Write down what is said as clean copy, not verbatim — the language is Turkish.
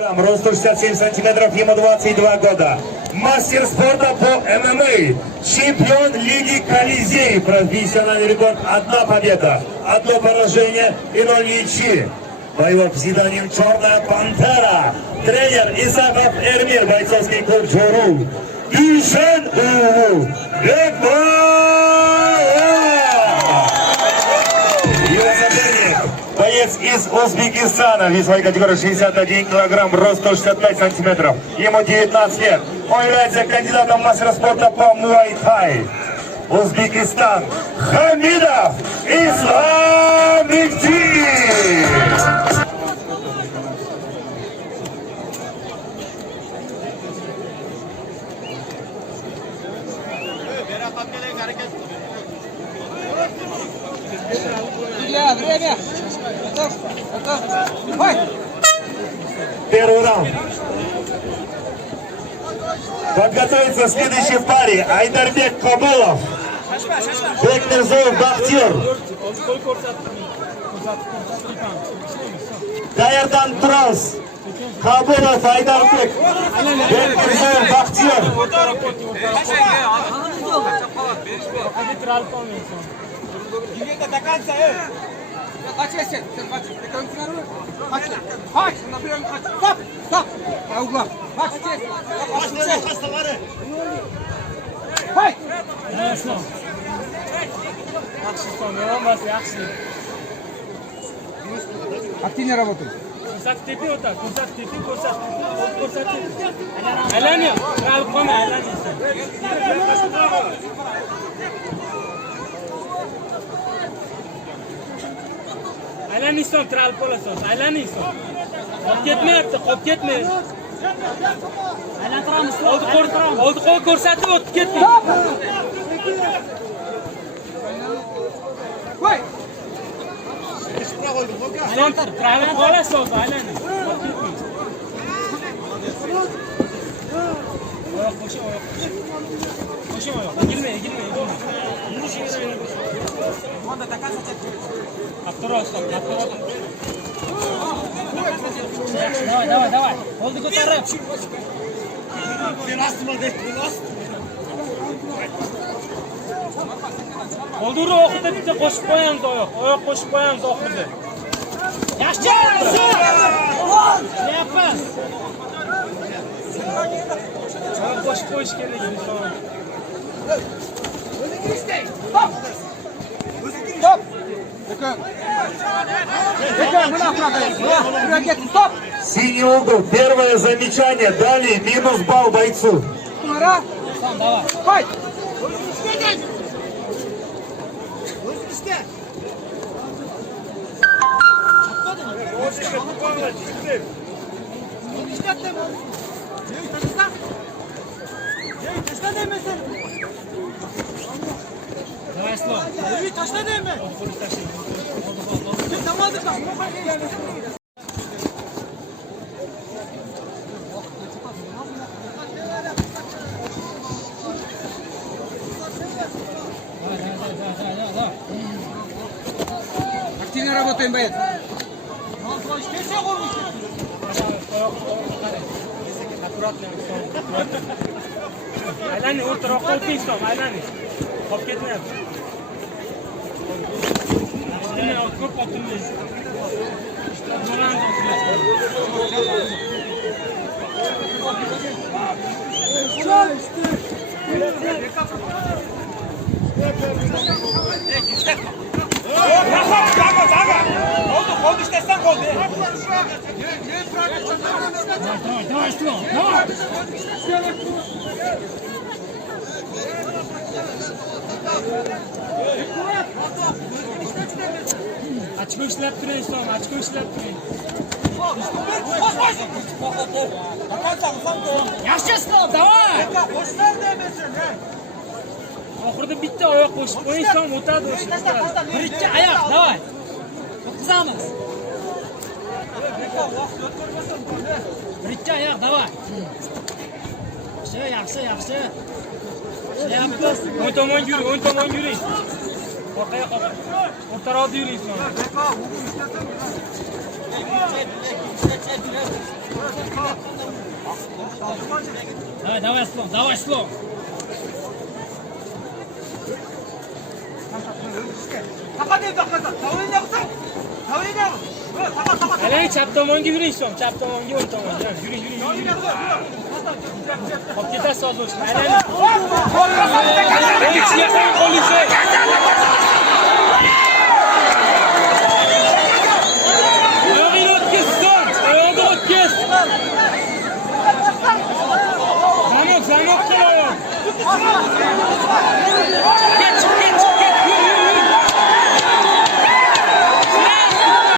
Росту 67 сантиметров, ему 22 года. Мастер спорта по ММА. Чемпион Лиги Колизей. Профессиональный рекорд: 1 победа, 1 поражение и 0 ничьи. Боевой псевдоним «Черная пантера». Тренер Исаков Эрмир, бойцовский клуб «Джору». Дюшен Улу. Его соперник — боец из Узбекистана, весовой категории 61 килограмм, рост 165 сантиметров. Ему 19 лет. Он является кандидатом в мастера спорта по муай-тай. Узбекистан. Хамидов Ислам Мехди. Первый раунд. Подготовиться в следующей паре: Айдарбек Кобылов, Бекмирзоев Бахтир. Даярдан Турас, Кобылов Айдарбек, Бекмирзоев Бахтир. Kaç esin? Sen kaç. Tekrar mı? Kaç. Kaç. Napıyorum kaç. Stop. Stop. Avgla. Kaç. Kaç. Hastaları. Hay. Nasıl? Yaxshi son, bas yaxshi. Активно работай. Ko'rsatib o'ta, ko'rsatib, ko'rsatib. Aylanib, qolib qolma, aylanib. Aylanishdan tiral bo'lasan, aylanishdan. Qolib ketmayapti, qolib ketmaydi. Aylantiramiz. Oldi qo'y ko'rsatib o'tib ketdi. Voy. Aylantir, tiral bo'lasan, aylanib. Oyoq qo'shing, oyoq qo'shing. Qo'shing oyoq. Egilmay. Onda takasa chek. Осторожно. Давай. Oldu ko'tarib. Oldu oxirida bitta qo'shib qo'yamiz oyoq qo'shib qo'yamiz oxirida. Yaxshi! Yapmas. Oyoq qo'shib qo'yish kerak inson. Stop! Стоп! Синий угол. Первое замечание. Далее минус балл бойцу. Давай. Давай, Слав. Taşla değil mi? Tamam. Активно работаем, боец. Аккуратно. Aylanib o'rtaroqqa o'taysan, aylanib. Qolib ketmayapti. Ko'p otilmaydi. Oldu istesen oldu. Давай, что? Давай. Açık işlep duruyor son, açık işlep duruyor. Yaşasın, давай. Boşlar demesin, he. Oxirida bitta oyoq qo'shib qo'ying, so'ng o'tadi o'sha. Birinchi oyoq, давай. O'tkazamiz. Birinchi oyoq, давай. Yaxshi. O'ng tomon yuring. Orqaga o'rtaroqda yuring so'ng. Давай, слон, давай, слон. Aylanib chap tomonga yuring so'ng, chap tomonga o'ng tomonga. Yuring. Hop ketasiz hozir. Aylanib.